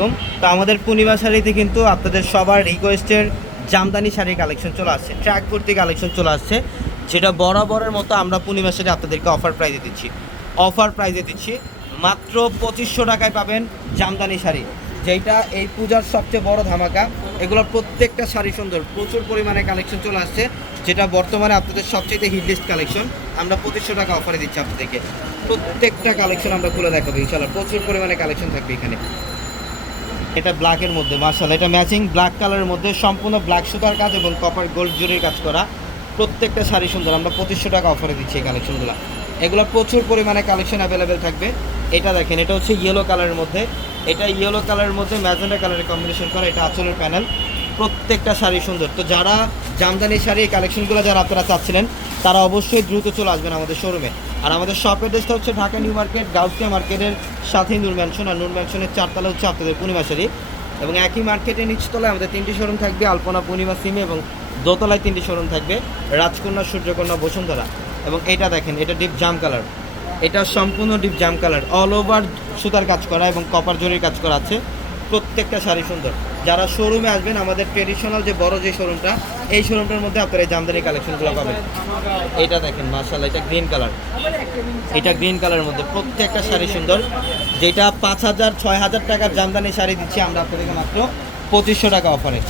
আলাইকুম। তো আমাদের পূর্ণিমা শাড়িতে কিন্তু আপনাদের সবার রিকোয়েস্টের জামদানি শাড়ির কালেকশন চলে আসছে, ট্র্যাক ভর্তি কালেকশন চলে আসছে, যেটা বরাবরের মতো আমরা পূর্ণিমা শাড়ি আপনাদেরকে অফার প্রাইজে দিচ্ছি মাত্র 2500 টাকায় পাবেন জামদানি শাড়ি, যেটা এই পূজার সবচেয়ে বড় ধামাকা। এগুলোর প্রত্যেকটা শাড়ি সুন্দর, প্রচুর পরিমাণে কালেকশন চলে আসছে, যেটা বর্তমানে আপনাদের সবচেয়ে হিট লিস্ট কালেকশন। আমরা 2500 টাকা অফারে দিচ্ছি আপনাদেরকে। প্রত্যেকটা কালেকশন আমরা খুলে দেখাবো ইনশাআল্লাহ, প্রচুর পরিমাণে কালেকশন থাকবে এখানে। এটা ব্ল্যাকের মধ্যে মাশাআল্লাহ, এটা ম্যাচিং ব্ল্যাক কালারের মধ্যে সম্পূর্ণ ব্ল্যাক সুতার কাজ এবং কপার গোল্ড জুরির কাজ করা। প্রত্যেকটা শাড়ি সুন্দর, আমরা 2500 টাকা অফারে দিচ্ছি এই কালেকশনগুলো। এগুলো প্রচুর পরিমাণে কালেকশন অ্যাভেলেবেল থাকবে। এটা দেখেন, এটা হচ্ছে ইয়েলো কালারের মধ্যে, এটা ইয়েলো কালারের মধ্যে ম্যাজেন্ডা কালারের কম্বিনেশন করা, এটা আঁচলের প্যানেল। প্রত্যেকটা শাড়ি সুন্দর। তো যারা জামদানি শাড়ি এই কালেকশনগুলো যারা আপনারা চাচ্ছিলেন, তারা অবশ্যই দ্রুত চলে আসবেন আমাদের শোরুমে। আর আমাদের শপের ড্রেসটা হচ্ছে ঢাকা নিউ মার্কেট, গাউসিয়া মার্কেটের সাথেই নূর ম্যানশন, আর নূর ম্যানশনের 4 তলা হচ্ছে আপনাদের পূর্ণিমা শাড়ি। এবং একই মার্কেটের নিচতলায় আমাদের 3টি শোরুম থাকবে, আলপনা, পূর্ণিমা, সিমি, এবং দোতলায় 3টি শোরুম থাকবে, রাজকন্যা, সূর্যকন্যা, বসুন্ধরা। এবং এটা দেখেন, এটা ডিপ জাম কালার, এটা সম্পূর্ণ ডিপ জাম কালার, অল ওভার সুতার কাজ করা এবং কপার জরির কাজ করা আছে। প্রত্যেকটা শাড়ি সুন্দর। যারা শোরুমে আসবেন, আমাদের ট্রেডিশনাল যে বড় যে শোরুমটা, এই শোরুমটার মধ্যে আপনারা এই জামদানি কালেকশনগুলো পাবেন। এটা দেখেন মাশাআল্লাহ, এটা গ্রিন কালার, এটা গ্রিন কালারের মধ্যে প্রত্যেকটা শাড়ি সুন্দর, যেটা 5000 6000 টাকার জামদানি শাড়ি দিচ্ছি আমরা আপনাদেরকে মাত্র 2500 টাকা অফারে।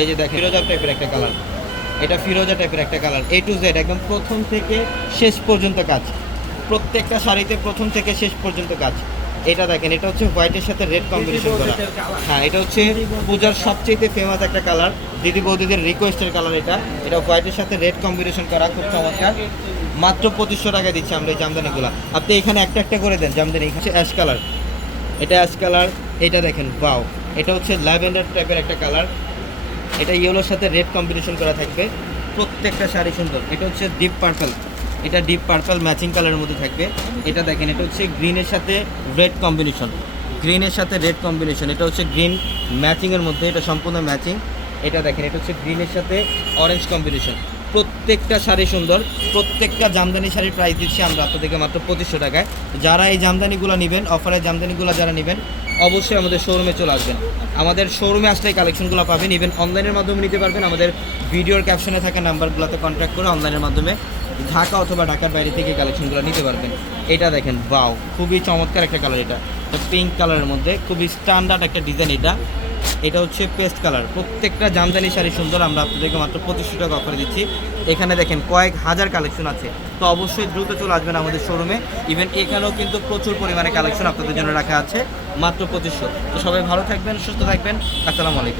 এই যে দেখেন, ফিরোজা টাইপের একটা কালার, এটা ফিরোজা টাইপের একটা কালার, A to Z একদম প্রথম থেকে শেষ পর্যন্ত কাজ। প্রত্যেকটা শাড়িতে প্রথম থেকে শেষ পর্যন্ত কাজ। এটা দেখেন, এটা হচ্ছে হোয়াইটের সাথে রেড কম্বিনেশন করা। হ্যাঁ, এটা হচ্ছে পূজার সবচেয়ে ফেমাস একটা কালার, দিদি বৌদিদের রিকোয়েস্টের কালার। এটা হোয়াইটের সাথে রেড কম্বিনেশন করা, খুব চমৎকার। মাত্র 2500 টাকা দিচ্ছি আমরা এই জামদানিগুলো। আপনি এখানে একটা একটা করে দেন জামদানি। হচ্ছে অ্যাশ কালার, এটা অ্যাশ কালার। এটা দেখেন, বাও, এটা হচ্ছে ল্যাভেন্ডার টাইপের একটা কালার, এটা ইয়েলোর সাথে রেড কম্বিনেশন করা থাকবে। প্রত্যেকটা শাড়ি সুন্দর। এটা হচ্ছে ডিপ পার্পল, এটা ডিপ পার্পল ম্যাচিং কালারের মধ্যে থাকবে। এটা দেখেন, এটা হচ্ছে গ্রিনের সাথে রেড কম্বিনেশন, গ্রিনের সাথে রেড কম্বিনেশন। এটা হচ্ছে গ্রিন ম্যাচিংয়ের মধ্যে, এটা সম্পূর্ণ ম্যাচিং। এটা দেখেন, এটা হচ্ছে গ্রিনের সাথে অরেঞ্জ কম্বিনেশন। প্রত্যেকটা শাড়ি সুন্দর। প্রত্যেকটা জামদানি শাড়ির প্রাইস দিচ্ছি আমরা আপনাদেরকে মাত্র 2500 টাকায়। যারা এই জামদানিগুলো নেবেন, অফারের জামদানিগুলো যারা নেবেন, অবশ্যই আমাদের শোরুমে চলে আসবেন। আমাদের শোরুমে আসলে এই কালেকশনগুলো পাবেন। ইভেন অনলাইনের মাধ্যমে নিতে পারবেন, আমাদের ভিডিওর ক্যাপশনে থাকা নাম্বারগুলোতে কন্ট্যাক্ট করে অনলাইনের মাধ্যমে ঢাকা অথবা ঢাকার বাইরে থেকে কালেকশনগুলো নিতে পারবেন। এটা দেখেন, বাও, খুবই চমৎকার একটা কালার। এটা পিঙ্ক কালারের মধ্যে খুবই স্ট্যান্ডার্ড একটা ডিজাইন। এটা হচ্ছে পেস্ট কালার। প্রত্যেকটা জামদানি শাড়ি সুন্দর, আমরা আপনাদেরকে মাত্র 2500 টাকা অফারে দিচ্ছি। এখানে দেখেন কয়েক হাজার কালেকশন আছে, তো অবশ্যই দ্রুত চলে আসবেন আমাদের শোরুমে। ইভেন এখানেও কিন্তু প্রচুর পরিমাণে কালেকশন আপনাদের জন্য রাখা আছে, মাত্র 2500। তো সবাই ভালো থাকবেন, সুস্থ থাকবেন। আসসালামু আলাইকুম।